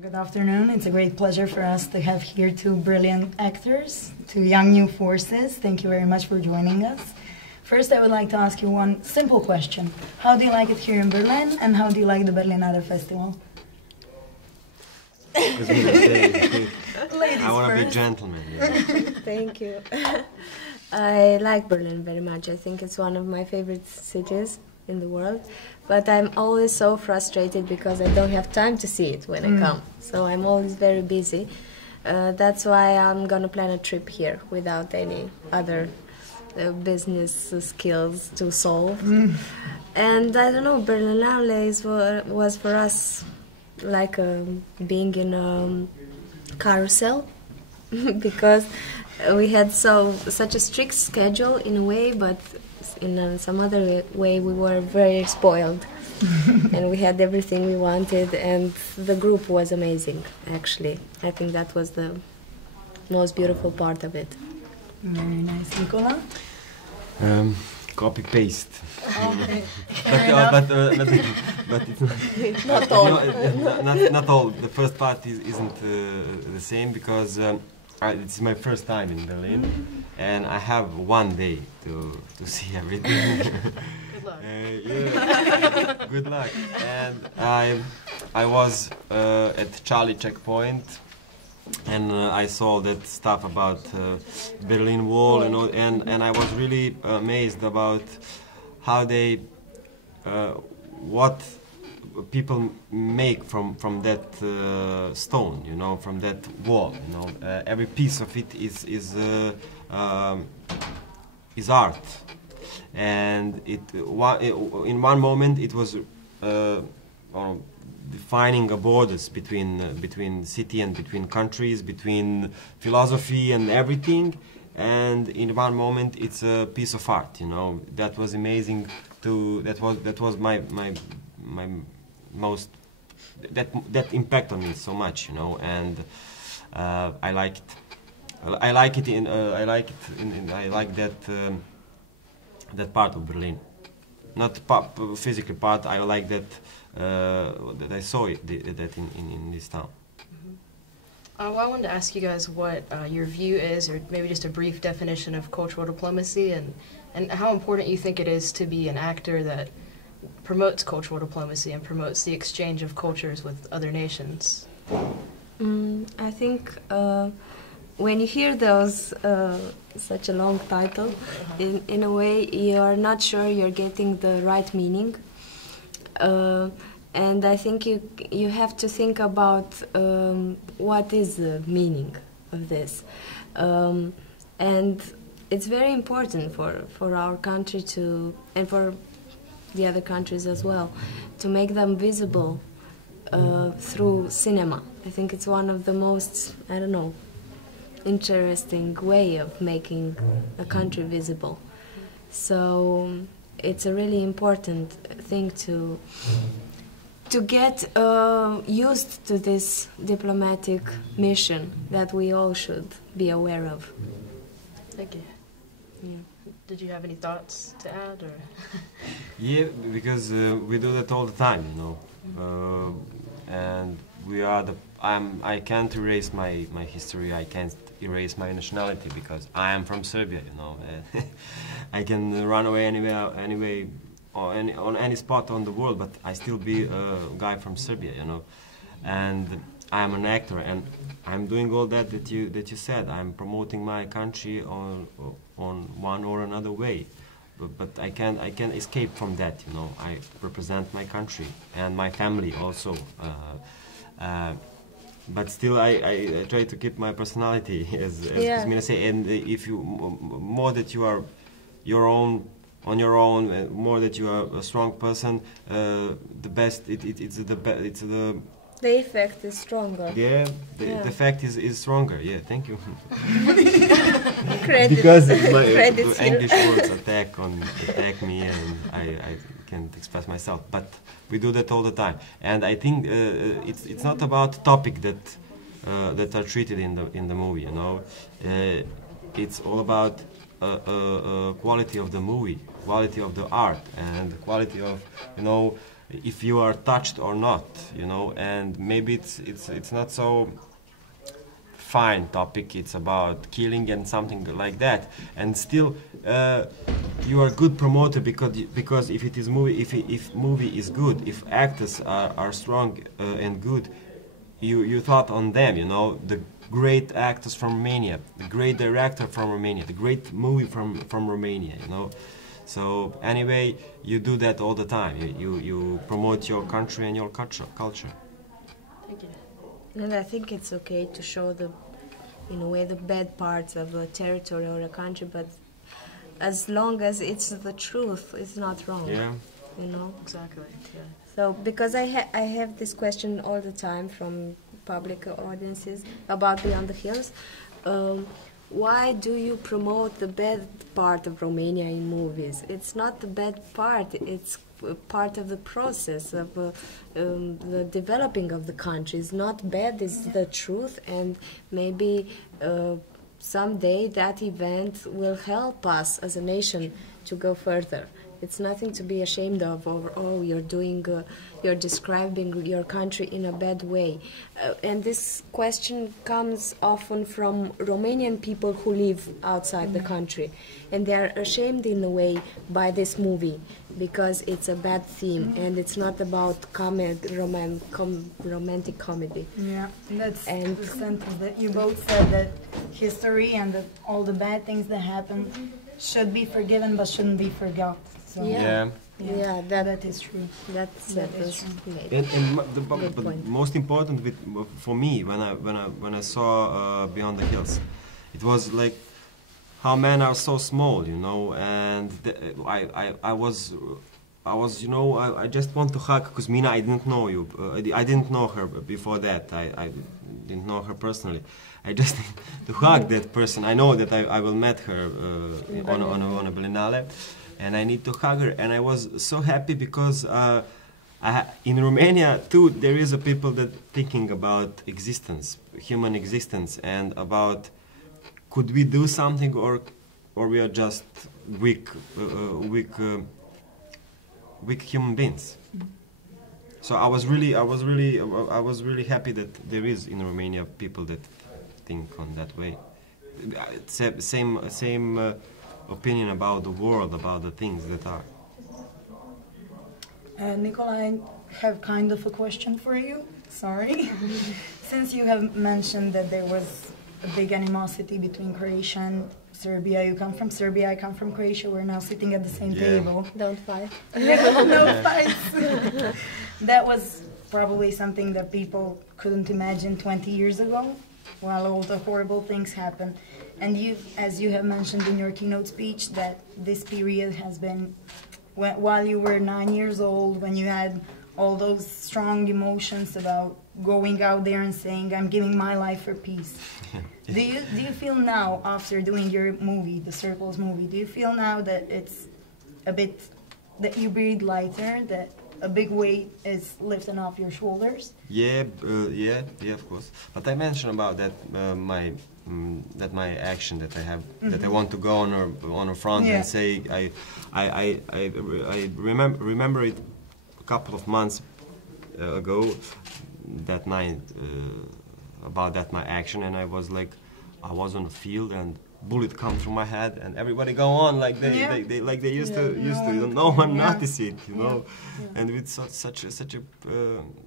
Good afternoon. It's a great pleasure for us to have here two brilliant actors, two young new forces. Thank you very much for joining us. First, I would like to ask you one simple question. How do you like it here in Berlin, and how do you like the Berlinale Festival? I want to be a gentleman. Yeah. Thank you. I like Berlin very much. I think it's one of my favorite cities in the world. But I'm always so frustrated because I don't have time to see it when I come. So I'm always very busy. That's why I'm going to plan a trip here without any other business skills to solve. And I don't know, Berlinale was for us like being in a carousel because we had such a strict schedule in a way, but in some other way we were very spoiled. And we had everything we wanted, and the group was amazing, actually. I think that was the most beautiful part of it. Very nice. Nikola? Copy-paste. Okay. But it's Not all. Not all. The first part isn't the same because it's my first time in Berlin, and I have one day to see everything. Good luck. Yeah, good luck. And I was at Charlie checkpoint, and I saw that stuff about Berlin Wall, and I was really amazed about how they what people make from that stone, from that wall. Every piece of it is art, and in one moment it was defining borders between city and between countries, between philosophy and everything. And in one moment it's a piece of art. That was amazing. That was my most that impact on me so much. And I like that part of Berlin. Not physically part. I like that I saw that in this town. Well, I wanted to ask you guys what your view is, or maybe just a brief definition of cultural diplomacy, and how important you think it is to be an actor that promotes cultural diplomacy and promotes the exchange of cultures with other nations. I think when you hear those such a long title, in a way you are not sure you're getting the right meaning. And I think you have to think about what is the meaning of this. And it's very important for our country to, and for the other countries as well, to make them visible through cinema. I think it's one of the most, interesting way of making a country visible. So it's a really important thing to get used to this diplomatic mission that we all should be aware of. Thank you. Yeah. Did you have any thoughts to add, or? Yeah, because we do that all the time, and we are I can't erase my history. I can't erase my nationality because I am from Serbia, I can run away anyway, or on any spot on the world, but I still be a guy from Serbia, and I'm an actor, and I'm doing all that you said. I'm promoting my country on one or another way, but I can't escape from that. I represent my country and my family also, but still I try to keep my personality, as Cosmina say. And if you more that you are on your own, more that you are a strong person, the best. The effect is stronger. Yeah, the effect is stronger. Yeah, thank you. Credit. Because my English words attack me, and I can't express myself. But we do that all the time, and I think it's not about topic that are treated in the movie. It's all about quality of the movie, quality of the art, and quality of if you are touched or not, you know. And maybe it's not so fine topic. It's about killing and something like that. And still, you are a good promoter because if it is movie, if movie is good, if actors are strong and good, you thought on them, you know, the great actors from Romania, the great director from Romania, the great movie from Romania, you know. So anyway, you do that all the time. You promote your country and your culture. Thank you. And I think it's okay to show in a way, the bad parts of a territory or a country, but as long as it's the truth, it's not wrong. Yeah. You know? Exactly. Yeah. So, because I have this question all the time from public audiences about Beyond the Hills. Why do you promote the bad part of Romania in movies? It's not the bad part, it's part of the process of the developing of the country. It's not bad, it's the truth, and maybe someday that event will help us as a nation to go further. It's nothing to be ashamed of, or oh, you're describing your country in a bad way. And this question comes often from Romanian people who live outside the country, and they are ashamed in a way by this movie because it's a bad theme and it's not about romantic comedy. Yeah, that's the sentence that you both said, that history and all the bad things that happen should be forgiven but shouldn't be forgot. So, that is true. That is true. But most important for me when I saw Beyond the Hills, it was like how men are so small, you know, and I was, you know, I just want to hug Cosmina. I didn't know you. I didn't know her before that. I didn't know her personally. I just need to hug that person. I know that I will meet her on a Berlinale, and I need to hug her. And I was so happy because in Romania too there is a people that thinking about existence, human existence, and about could we do something or we are just weak human beings. So I was really happy that there is in Romania people that think on that way. Same opinion about the world, about the things that are. Nikola, I have kind of a question for you. Sorry. Since you have mentioned that there was a big animosity between Croatia and Serbia. You come from Serbia, I come from Croatia. We're now sitting at the same table. Don't fight. No fights. That was probably something that people couldn't imagine 20 years ago, while all the horrible things happened. And you, as you have mentioned in your keynote speech, that this period has been while you were 9 years old, when you had all those strong emotions about going out there and saying, I'm giving my life for peace. Do you feel now, after doing your movie, the Circles movie, do you feel now that it's a bit, that you breathe lighter, that a big weight is lifted off your shoulders? Yeah, of course. But I mentioned about that my action that I have, that I want to go on a front and say I remember it a couple of months ago, that night, about that my action, and I was like, I was on the field and bullet come through my head and everybody go on like they used to. No one noticed it, you know. And with such a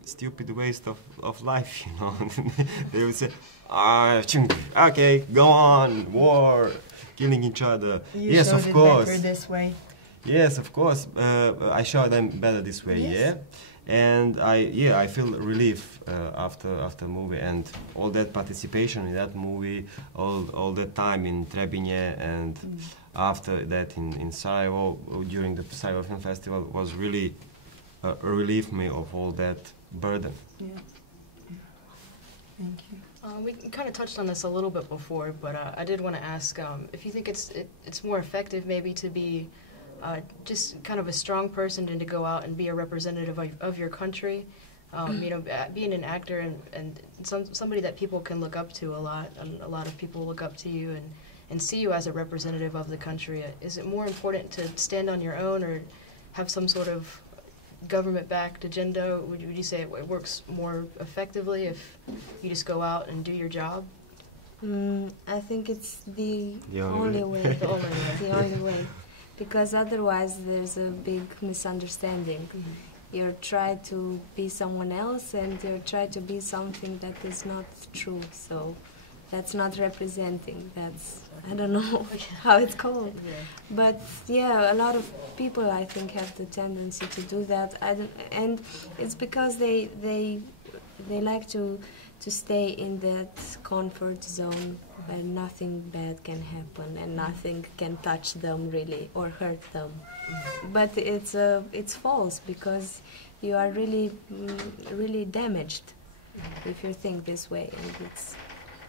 stupid waste of life, you know. They would say, okay, go on, war, killing each other. Yes, of course. Better this way. Yes, of course. I show them better this way. Yes. Yeah. And I feel relief after movie, and all that participation in that movie, all that time in Trebinje, and after that in Sarajevo during the Sarajevo Film Festival was really relieved me of all that burden. Yeah. Thank you. We kind of touched on this a little bit before, but I did want to ask if you think it's more effective maybe to be just kind of a strong person and to go out and be a representative of your country, you know, being an actor and somebody that people can look up to a lot, and a lot of people look up to you and see you as a representative of the country. Is it more important to stand on your own or have some sort of government-backed agenda? Would you say it works more effectively if you just go out and do your job? I think it's the only only way. The only way. The only way. Because otherwise there's a big misunderstanding. You try to be someone else and you try to be something that is not true. So that's not representing. That's, I don't know how it's called. Yeah. But yeah, a lot of people I think have the tendency to do that. And it's because they like to stay in that comfort zone where nothing bad can happen and nothing can touch them really or hurt them. But it's false, because you are really damaged if you think this way, and it's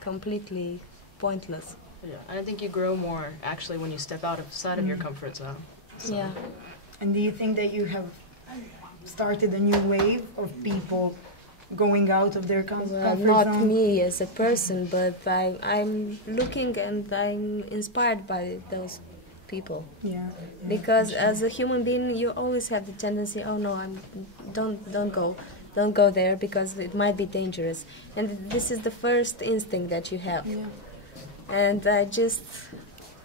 completely pointless. Yeah. And I think you grow more actually when you step outside of your comfort zone. So. Yeah. And do you think that you have started a new wave of people going out of their comfort zone? Not me as a person, but I'm looking and I'm inspired by those people. Yeah. Because as a human being, you always have the tendency, oh no, don't go there because it might be dangerous. And this is the first instinct that you have. Yeah. And I just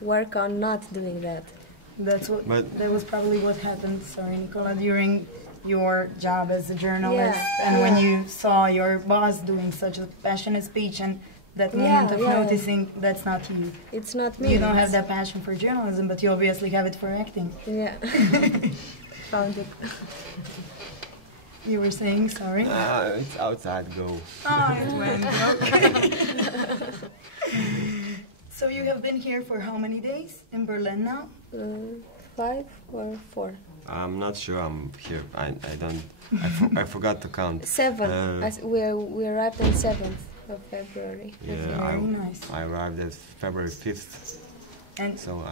work on not doing that. That was probably what happened, sorry, Nikola, during your job as a journalist, Yeah, and yeah. when you saw your boss doing such a passionate speech, and that moment of noticing that's not you. It's not me. You don't have that passion for journalism, but you obviously have it for acting. Yeah. Found it. You were saying, sorry? It's outside, go. Oh, it went, okay. So you have been here for how many days in Berlin now? 5 or 4? I'm not sure I'm here. I forgot to count. 7. We arrived on 7th of February. Yeah, Very nice. I arrived at February 5th. And So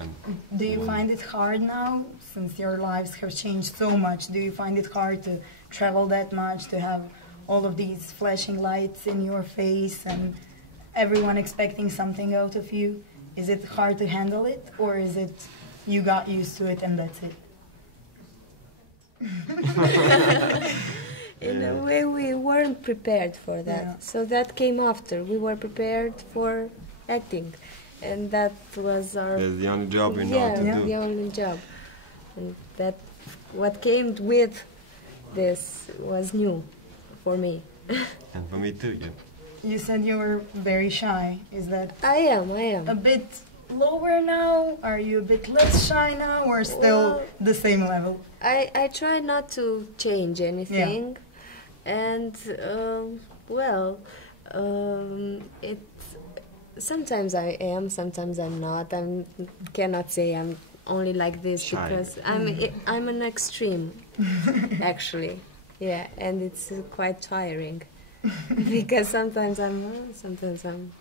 do you find it hard now, since your lives have changed so much? Do you find it hard to travel that much, to have all of these flashing lights in your face and everyone expecting something out of you? Is it hard to handle it, or is it you got used to it and that's it? In a way, we weren't prepared for that. Yeah. So that came after. We were prepared for acting. And that was our... That's the only job we know to do. the only job. And that, what came with this was new for me. And for me too, yeah. You said you were very shy. Is that I am. a bit lower now? Are you a bit less shy now, or still Well, the same level? I try not to change anything. And, it... Sometimes I am, sometimes I'm not. I cannot say I'm only like this Shy. because I'm an extreme, actually. Yeah, and it's quite tiring because sometimes I'm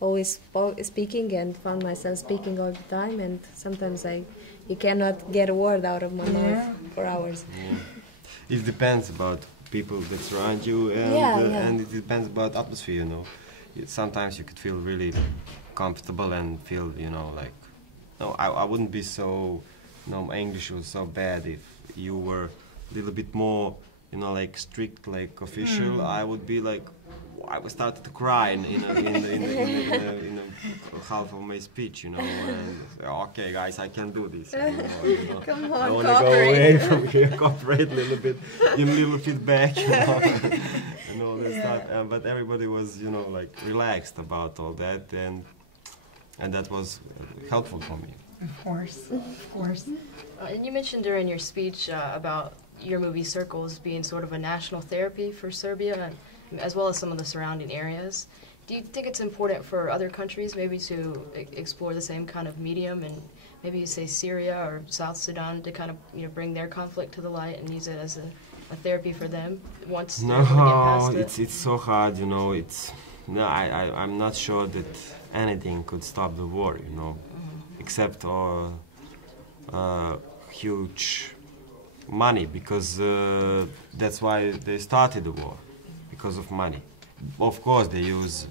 always speaking and found myself speaking all the time, and sometimes you cannot get a word out of my mouth for hours. Yeah. It depends about people that surround you, and and it depends about atmosphere, you know. Sometimes you could feel really comfortable and feel, you know, like, no, I wouldn't be so, you know, English was so bad if you were a little bit more, you know, like strict, like official. I would be like, I would start to cry in a half of my speech, you know. And, okay, guys, I can do this. You know. Come I on, want to go away from here, cooperate a little bit, give a little feedback, you know. And all that stuff. But everybody was, you know, like relaxed about all that, and that was helpful for me. Of course, of course. And you mentioned during your speech about your movie Circles being sort of a national therapy for Serbia, as well as some of the surrounding areas. Do you think it's important for other countries maybe to explore the same kind of medium, and maybe say Syria or South Sudan, to kind of, you know, bring their conflict to the light and use it as a therapy for them once they're able to get past it? It's so hard, you know. I'm not sure that anything could stop the war, you know, except huge money, because that's why they started the war, because of money. Of course, they use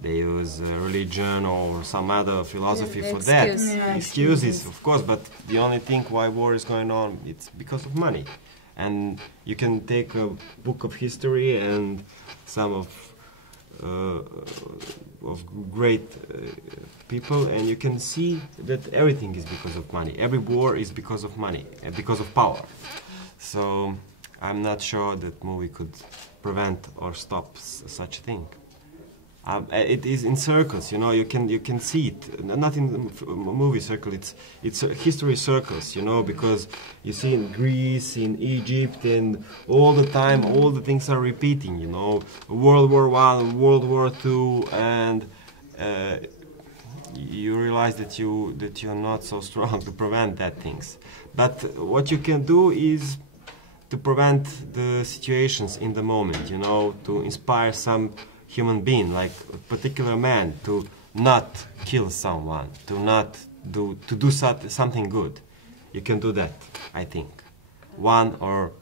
religion or some other philosophy for that. Yeah, Excuses, of course, but the only thing why war is going on, it's because of money. And you can take a book of history and some of great people, and you can see that everything is because of money. Every war is because of money and because of power. So I'm not sure that movie could prevent or stop such a thing. It is in circles, you know. You can see it. Not in the movie circle. It's history circles, you know, because you see in Greece, in Egypt, and all the time, all the things are repeating, you know. World War I, World War II, and you realize that you're not so strong to prevent that things. But what you can do is to prevent the situations in the moment, you know, to inspire some human being, like a particular man, to not kill someone, to do something good. You can do that, I think. One or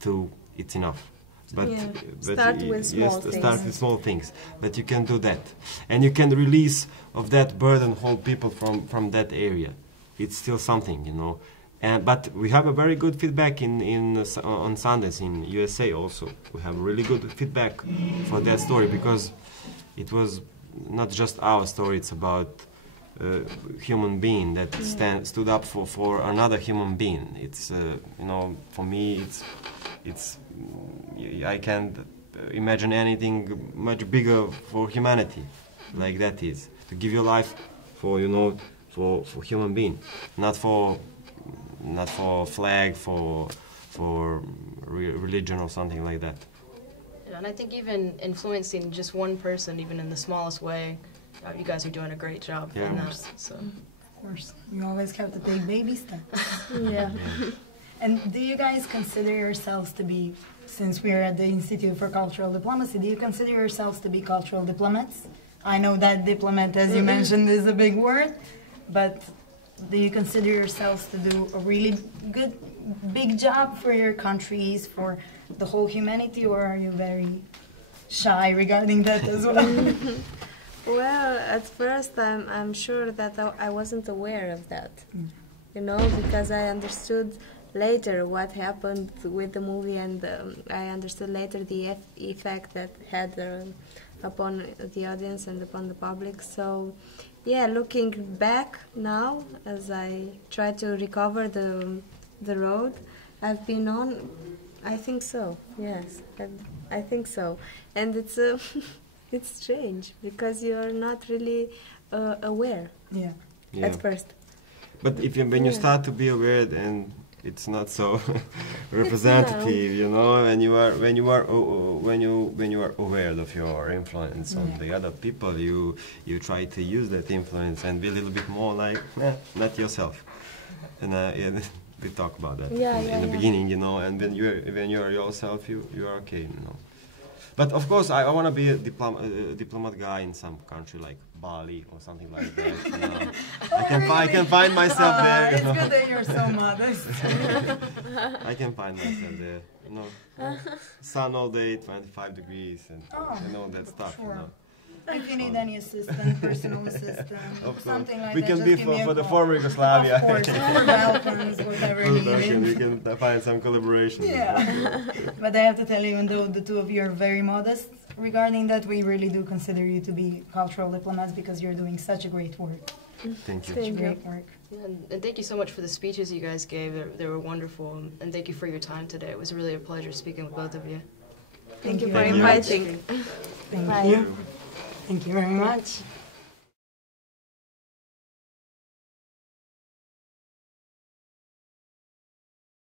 two, it's enough. But, Yeah. but Start with small yes, things. start with small things. But you can do that, and you can release of that burden whole people from that area. It's still something, you know. But we have a very good feedback on Sundays in USA also. We have really good feedback for that story, because it was not just our story. It's about a human being that stood up for another human being. It's you know, for me it's I can't imagine anything much bigger for humanity like that is to give your life for, you know, for human being, not for flag, for religion or something like that. Yeah, and I think even influencing just one person, even in the smallest way, you guys are doing a great job in that. So. Of course, you always have to take baby steps. Yeah. And do you guys consider yourselves to be, since we're at the Institute for Cultural Diplomacy, do you consider yourselves to be cultural diplomats? I know that diplomat, as you mentioned, is a big word, but do you consider yourselves to do a really good, big job for your countries, for the whole humanity, or are you very shy regarding that as well? Well, at first I'm sure that I wasn't aware of that, you know, because I understood later what happened with the movie, and I understood later the effect that had upon the audience and upon the public. So, yeah, looking back now, as I try to recover the road I've been on, I think so. Yes, I think so, and it's it's strange because you're not really aware at first. But when you start to be aware, then it's not so representative, you know. When you are aware of your influence on the other people, you try to use that influence and be a little bit more like not yourself. And we talk about that in the beginning, you know. And when you are yourself, you are okay, you know. But of course, I want to be a diplomat guy in some country like Bali or something like that. You know. I can find myself there. You It's know. good that you're so modest. I can find myself there. You know, sun all day, 25 degrees, and all that stuff. Sure. You know. If you need any assistant, personal assistant, something like We that, can just be give me a for the call. former Yugoslavia. Of course, for Balkans, whatever We needed. can find some collaboration. Yeah. But I have to tell you, even though the two of you are very modest regarding that, we really do consider you to be cultural diplomats because you're doing such a great work. Thank you. Such great work. And thank you so much for the speeches you guys gave. They were wonderful. And thank you for your time today. It was really a pleasure speaking with both of you. Thank you for very much. inviting. Thank you. Thank you very much.